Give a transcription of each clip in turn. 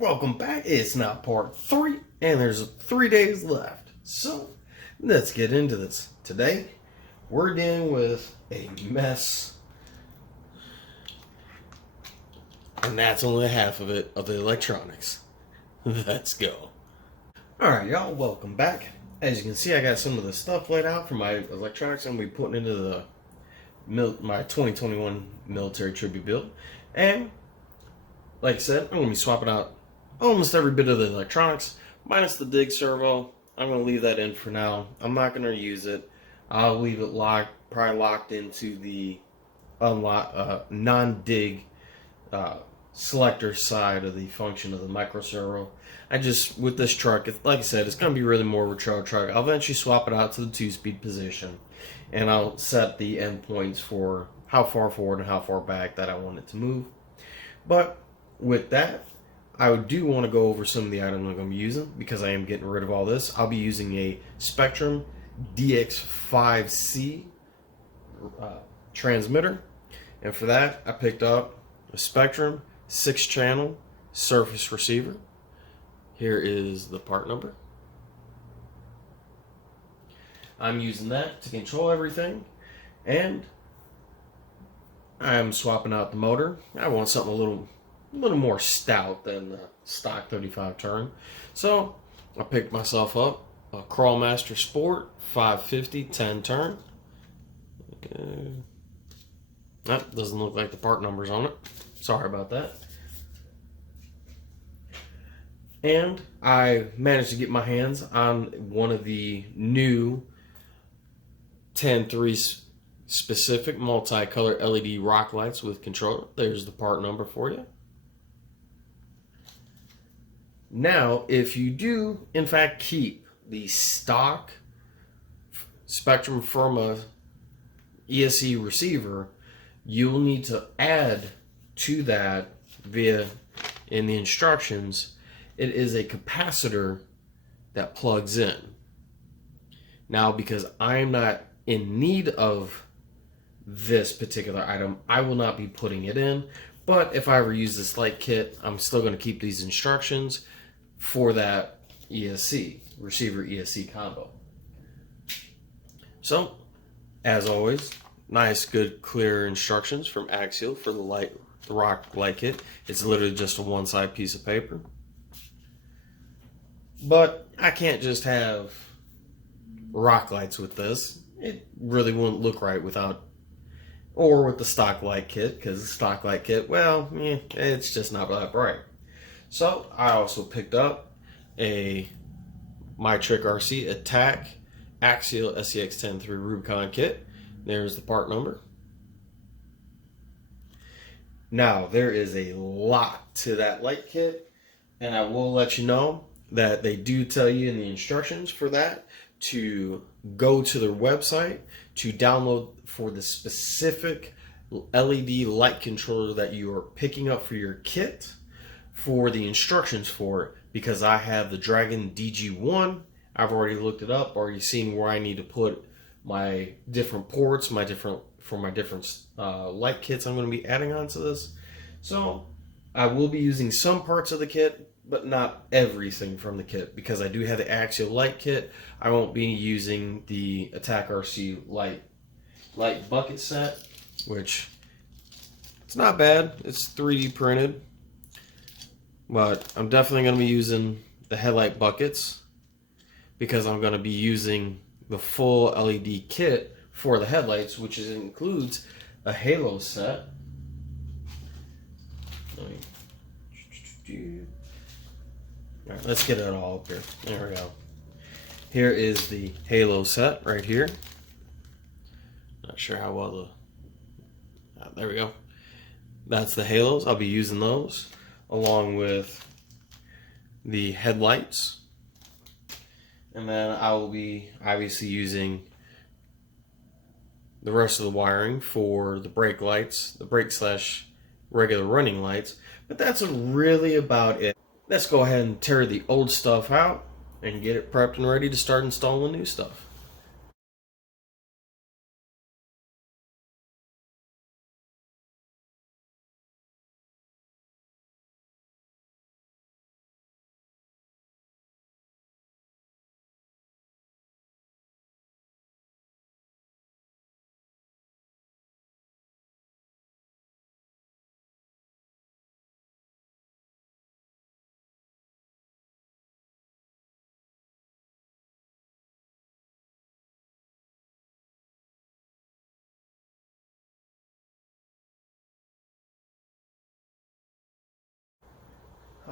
Welcome back. It's now part 3, and there's 3 days left. So, let's get into this. Today, we're dealing with a mess, and that's only half of it, of the electronics. Let's go. Alright, y'all, welcome back. As you can see, I got some of the stuff laid out for my electronics I'm going to be putting into my 2021 military tribute build. And, like I said, I'm going to be swapping out almost every bit of the electronics, minus the dig servo. I'm going to leave that in for now. I'm not going to use it. I'll leave it probably locked into the non-dig selector side of the function of the micro servo. With this truck, like I said, it's going to be really more of a trail truck. I'll eventually swap it out to the 2-speed position, and I'll set the endpoints for how far forward and how far back that I want it to move. But with that, I do want to go over some of the items I'm going to be using because I am getting rid of all this. I'll be using a Spektrum DX5C transmitter, and for that I picked up a Spektrum 6-channel surface receiver. Here is the part number. I'm using that to control everything, and I'm swapping out the motor. I want something a little more stout than the stock 35 turn. So I picked myself up a Crawlmaster Sport 550 10 turn. That doesn't look like the part numbers on it. Sorry about that. And I managed to get my hands on one of the new 10-3 specific multicolor LED rock lights with controller. There's the part number for you. Now, if you do, in fact, keep the stock Spektrum Firma ESC receiver, you'll need to add to that in the instructions. It is a capacitor that plugs in. Now, because I'm not in need of this particular item, I will not be putting it in. But if I ever use this light kit, I'm still going to keep these instructions for that ESC, receiver ESC combo. So, as always, nice, good, clear instructions from Axial for the rock light kit. It's literally just a one-side piece of paper. But I can't just have rock lights with this. It really wouldn't look right with the stock light kit, because the stock light kit, well, it's just not that bright. So I also picked up a MyTrick RC Attack Axial SCX-103 Rubicon kit. There's the part number. Now, there is a lot to that light kit, and I will let you know that they do tell you in the instructions for that to go to their website to download for the specific LED light controller that you are picking up for your kit for the instructions for it, because I have the Dragon DG1. I've already looked it up, already seen where I need to put my different ports, my different light kits I'm going to be adding on to this. So I will be using some parts of the kit, but not everything from the kit, because I do have the Axial light kit. I won't be using the Attack RC light bucket set, which it's not bad. It's 3D printed, but I'm definitely going to be using the headlight buckets because I'm going to be using the full LED kit for the headlights, which includes a halo set. Alright, let's get it all up here. There we go. Here is the halo set right here. Not sure how well there we go. That's the halos. I'll be using those along with the headlights. And then I will be obviously using the rest of the wiring for the brake lights, the brake / regular running lights. But that's really about it. Let's go ahead and tear the old stuff out and get it prepped and ready to start installing the new stuff.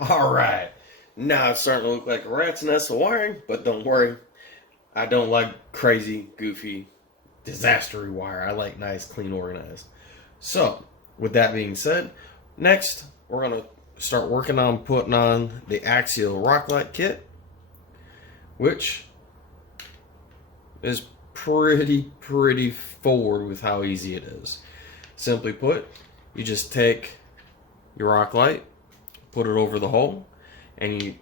All right. Now it's starting to look like a rat's nest of wiring, but don't worry. I don't like crazy, goofy, disastery wire. I like nice, clean, organized. So, with that being said, next we're going to start working on putting on the Axial Rocklight kit, which is pretty forward with how easy it is. Simply put, you just take your rock light, put it over the hole, and you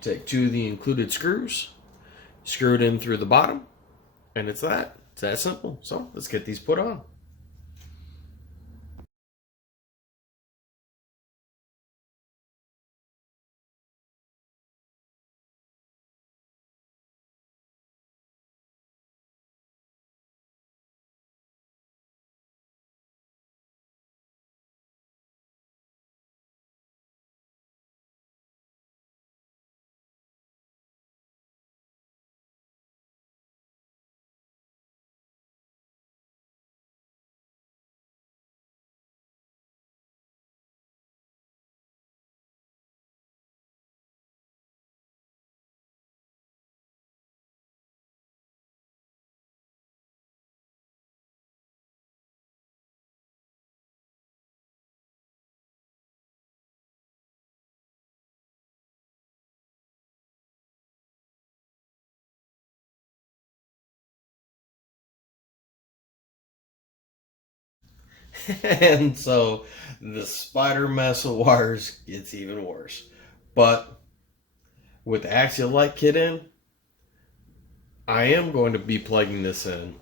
take two of the included screws, screw it in through the bottom, and it's that simple. So let's get these put on. And so the spider mess of wires gets even worse. But with the Axial Light kit in, I am going to be plugging this in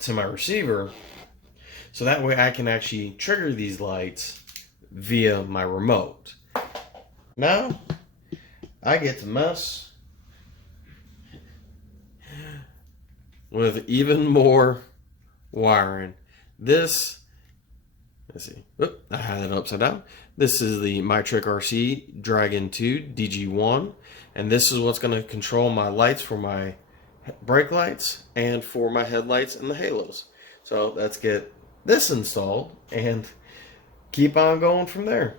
to my receiver so that way I can actually trigger these lights via my remote. Now I get to mess with even more wiring. This, let's see, I had it upside down. This is the Mytric RC Dragon 2 DG1, and this is what's going to control my lights for my brake lights and for my headlights and the halos. So let's get this installed and keep on going from there.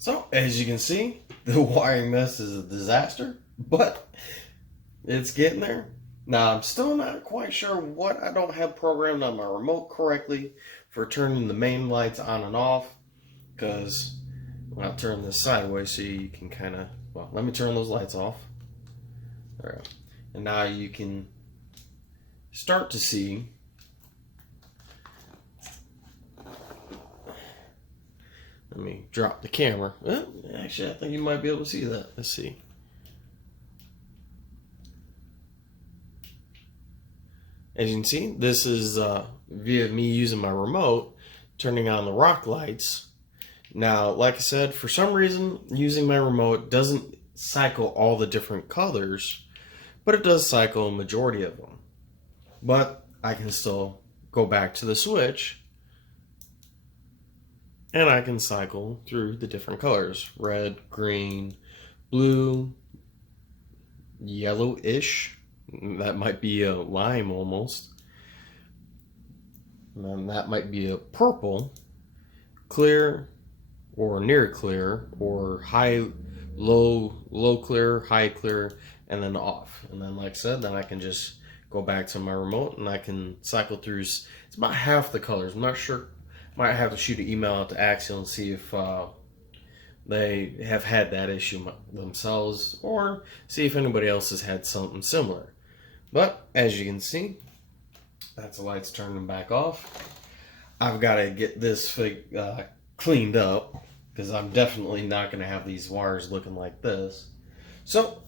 So, as you can see, the wiring mess is a disaster, but it's getting there. Now, I'm still not quite sure what I don't have programmed on my remote correctly for turning the main lights on and off, because I'll turn this sideways so you can kind of, well, let me turn those lights off. There we go. And now you can start to see let me drop the camera. Actually, I think you might be able to see that. Let's see. As you can see, this is via me using my remote, turning on the rock lights. Now, like I said, for some reason, using my remote doesn't cycle all the different colors, but it does cycle a majority of them. But I can still go back to the switch and I can cycle through the different colors: red, green, blue, yellowish. That might be a lime almost. And then that might be a purple, clear, or near clear, or high, low clear, high clear, and then off. And then, like I said, then I can just go back to my remote and I can cycle through. It's about half the colors. I'm not sure. Might have to shoot an email out to Axial and see if they have had that issue themselves, or see if anybody else has had something similar. But as you can see, that's the lights turning back off. I've got to get this cleaned up because I'm definitely not going to have these wires looking like this. So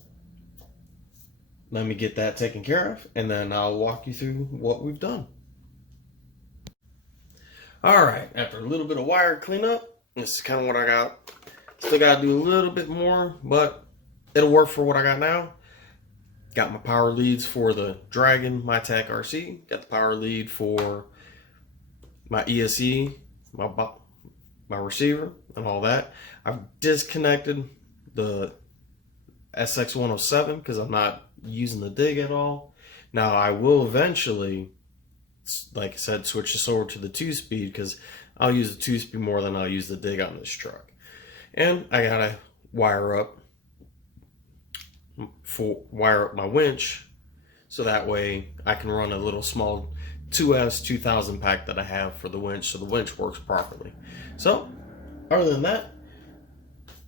let me get that taken care of, and then I'll walk you through what we've done. All right, after a little bit of wire cleanup, this is kind of what I got. Still got to do a little bit more, but it'll work for what I got now. Got my power leads for the Dragon MyTac RC. Got the power lead for my ESC, my receiver, and all that. I've disconnected the SX107 because I'm not using the dig at all. Now I will eventually, like I said, switch this over to the 2-speed because I'll use the 2-speed more than I'll use the dig on this truck. And I gotta wire up my winch so that way I can run a little small 2S 2000 pack that I have for the winch so the winch works properly. So other than that,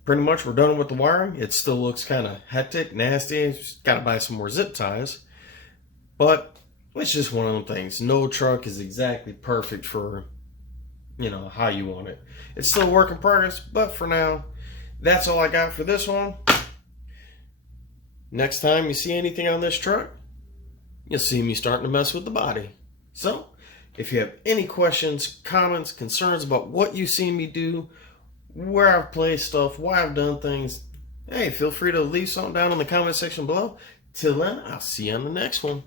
pretty much we're done with the wiring. It still looks kind of hectic, nasty. Just gotta buy some more zip ties, but it's just one of them things. No truck is exactly perfect for, you know, how you want it. It's still a work in progress, but for now, that's all I got for this one. Next time you see anything on this truck, you'll see me starting to mess with the body. So, if you have any questions, comments, concerns about what you've seen me do, where I've placed stuff, why I've done things, hey, feel free to leave something down in the comment section below. Till then, I'll see you on the next one.